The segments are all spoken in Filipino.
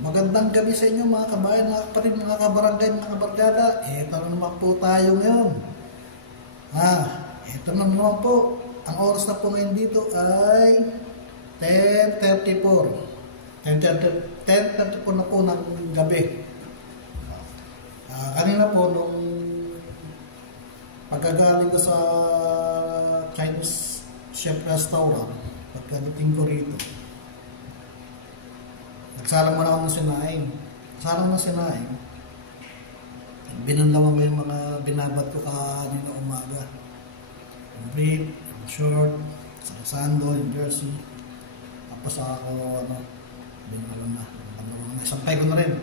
Magandang gabi sa inyo mga kabayan, mga kapatid, mga kabarangay, mga kabarkada. Ito na naman po tayo ngayon. Ito na naman po. Ang oras na po ngayon dito ay 10:34. 10:34 na po ng gabi. Kanina po nung pagkagaling ko sa Chinese chef restaurant, pagkadating ko rito, nagsalang mo na ako ng sinaing. Sarang ng sinaing. Binanlawan ko yung mga binabat ko kanina umaga. Yung brief, yung short, sa sando, yung jersey. Tapos ako, binanlawan na. Sampay ko na rin.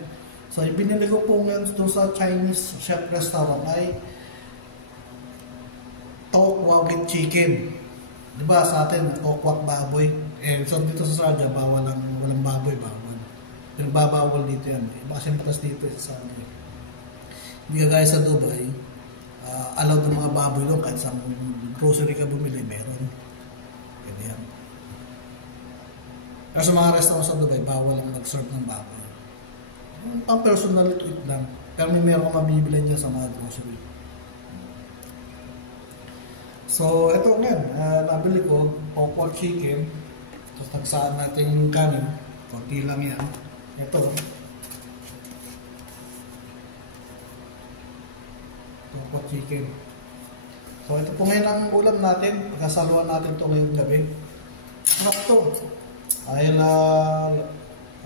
So, ibinili ko po ngayon doon sa Chinese chef restaurant ay tokwa with chicken. Diba sa atin, tokwa baboy. So, dito sa Saudi, walang baboy, bawal. Nagbabawal dito yan. Kasi mitas dito sa Saudi. Hindi ka gaya sa Dubai, allowed ng mga baboy doon kahit sa grocery ka bumili, meron. Yan yan. Kasi sa mga restaurant sa Dubai, bawal ang mag-serve ng baboy. Ang personal to eat lang. Pero meron kang mabibili niya sa mga grocery. So, ito nga, nabili ko, tokwa chicken. Tapos nagsaan natin yung kanin. Konti lang yan. Ito. Tokwa chicken. So, ito po ngayon ang ulam natin. Pagkasaluan natin ito ngayong gabi. Sarap ito. Dahil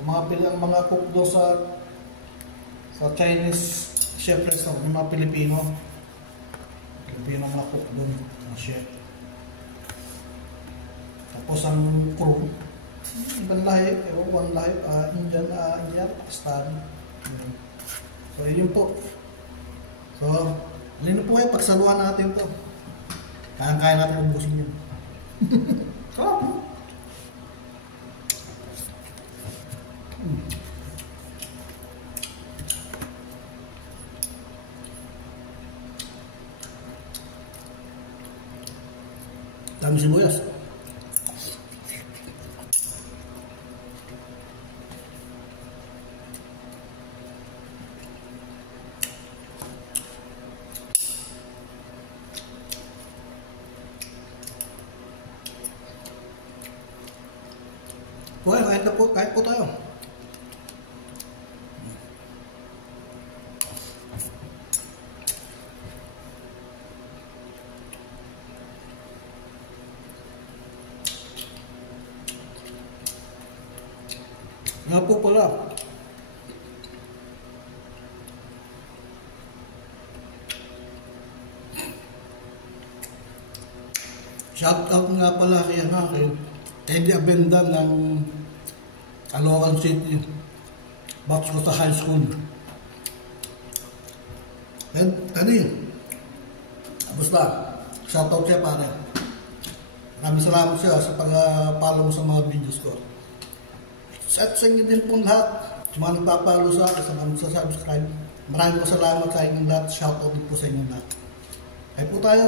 mga cook doon sa Chinese chef restaurant, yung mga Pilipino mga cook doon, mga chef. Tapos ang crew, ibang lahi, ibang lahi, Indian, Pakistan. So, yun po. So, alin po kayo, pagsaluhan natin to. Kaya natin ubusin yun. Sarap. Dami sibuyas. Well, kahit po tayo. Nga po pala. Shout out nga pala kay Eddie Abenda ng Caloocan City. Batch ko sa high school. And Eddie, basta, shout out siya pare. Maraming salamat siya sa pag-follow sa mga videos ko. At sa inyo din po lahat, sa mga nagpapalo sa akin, sa mga nagsasubscribe. Maraming salamat sa inyong lahat. Shoutout din po sa inyong lahat. Kaya po tayo.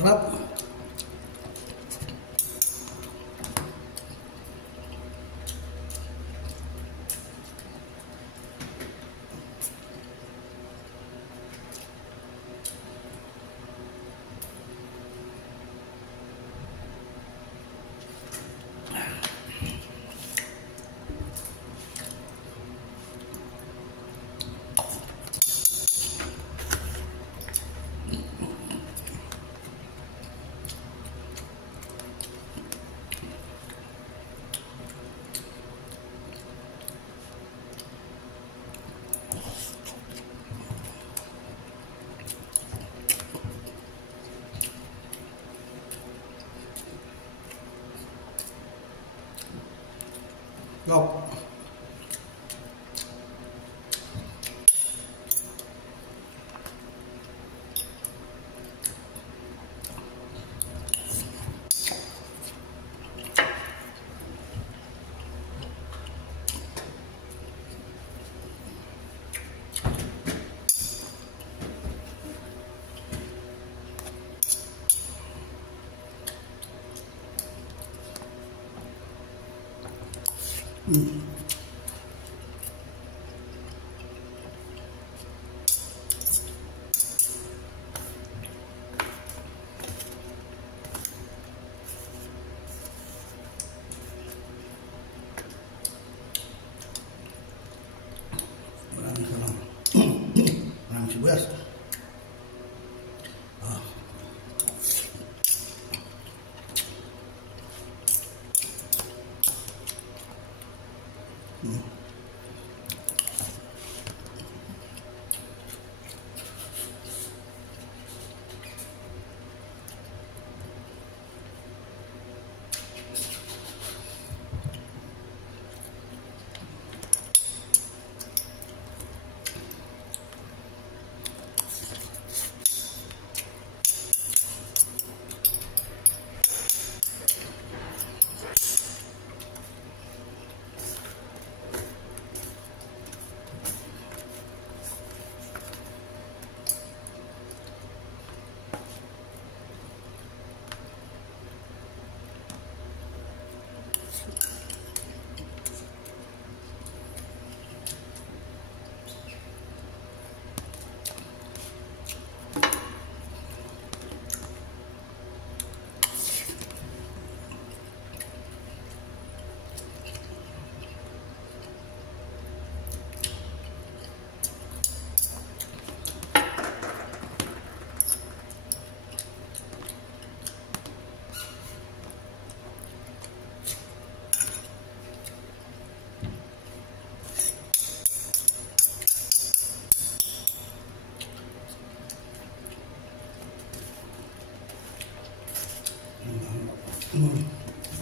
Sarap. Go. Maraming sibuyas.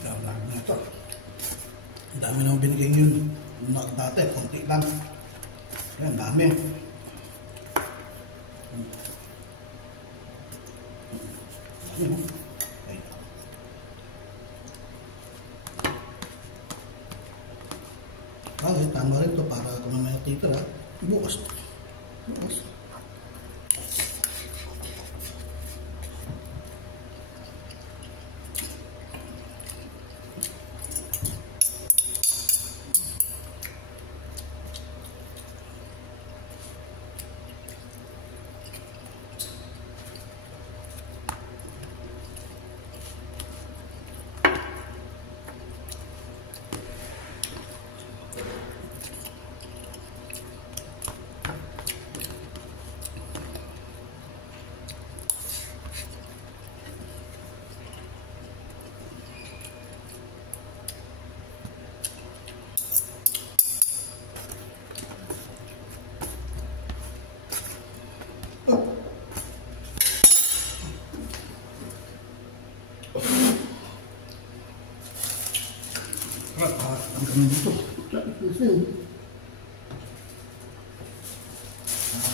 Dami na ito. Ang dami nang binigay yun. Dati, konti lang. Yan, dami. Tama rin ito para kung naman yung titira. Bukas. Bukas. Ang ganda dito.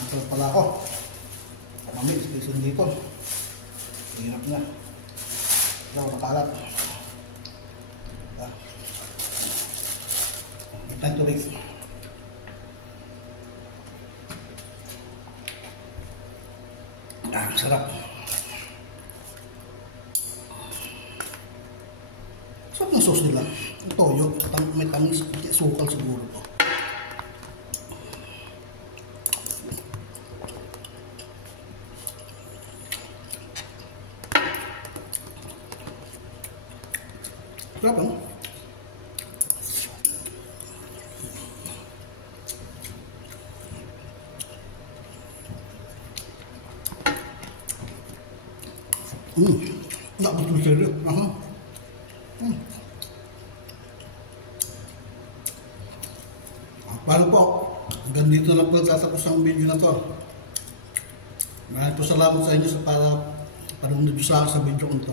Ito pala ako. Mamit, station dito. Hirap na. Ito, makalat. Itang tubig. Ang sarap. Sarap ng sauce nila. Ang toyo, may tamis, sukal siguro po. Sarap, no? Dapat mo sila. Paano po? Hanggang dito lang po tatapos ang video na to. Maraming po salamat sa inyo sa para panunod sa video ko ito.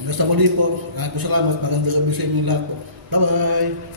Hanggang sa muli po. Salamat. Magandang gabi sa inyo lahat po. Bye-bye!